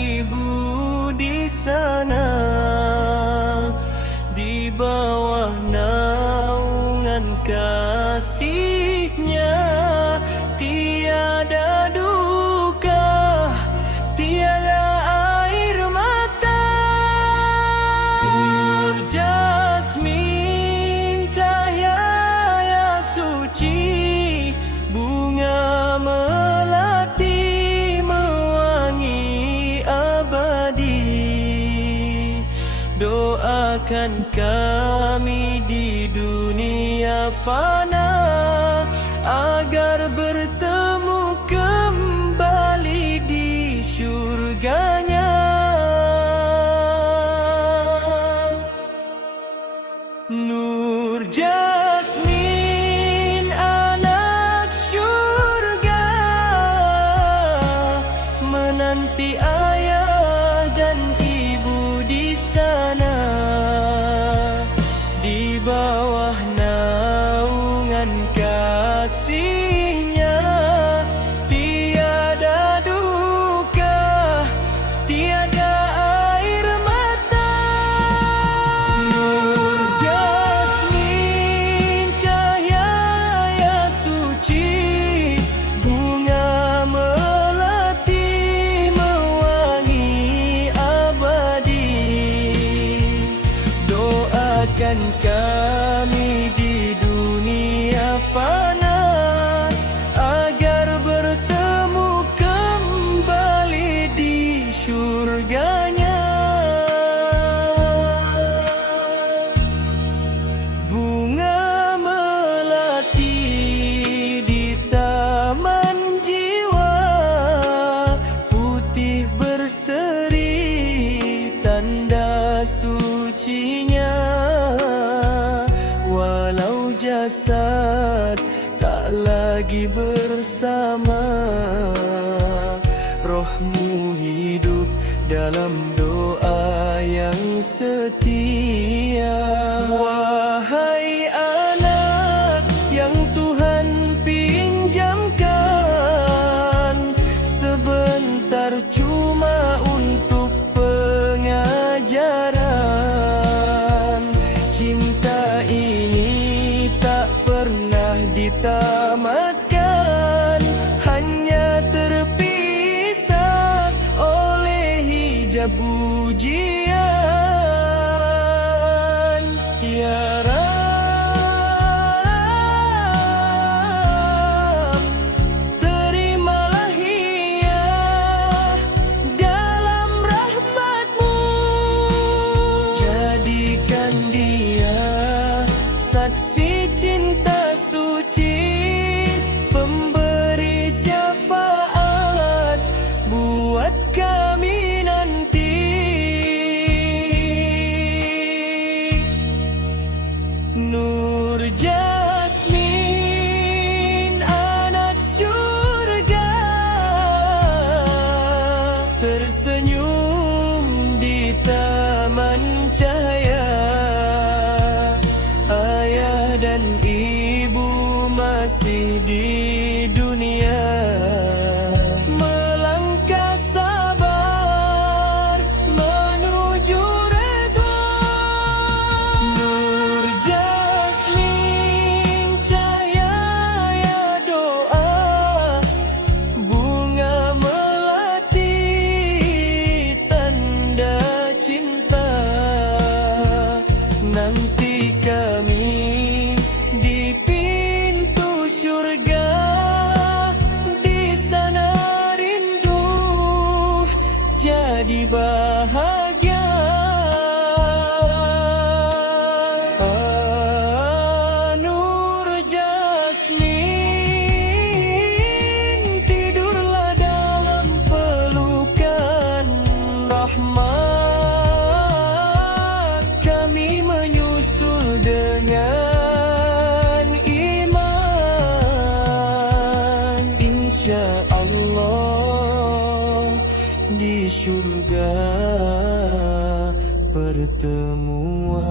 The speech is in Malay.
ibu di sana, di bawah naungan kasih-Nya. Tiada duka, tiada air mata. Nur jasmin, cahaya suci, bunga melati mewangi abadi. Doakan kami di dunia fana agar bertemu kembali di syurganya. Nur jasmin, anak syurga, menanti ayah dan ibu di sana, di bawah naungan kasih-Nya. Tiada duka, tiada air mata. Nur jasmin, cahaya suci, bunga melati mewangi abadi. Doakan kami di dunia fana agar bertemu kembali di syurganya. Bunga melati di taman jiwa, putih berseri tanda sucinya. Walau jasad tak lagi bersama, rohmu hidup dalam doa yang setia. Wahai anak yang Tuhan pinjamkan sebentar cuma untuk pengajaran, cinta ini tak pernah ditamatkan, hanya terpisah oleh hijab ujian. Ya Rab, terimalah ia dalam rahmat-Mu, jadikan dia saksi cinta suci, pemberi syafaat buat kami nanti. Nur jasmin, anak syurga, tersenyum di taman cahaya. Ayah dan ibu masih di dunia, melangkah sabar menuju redha. Nur jasmin, cahaya doa, bunga melati tanda cinta. Nanti kami di pintu syurga, di sana rindu jadi bahagia. Nur jasmin, tidurlah dalam pelukan rahmat. Kami menyusul dengan iman, insya Allah di syurga pertemuan.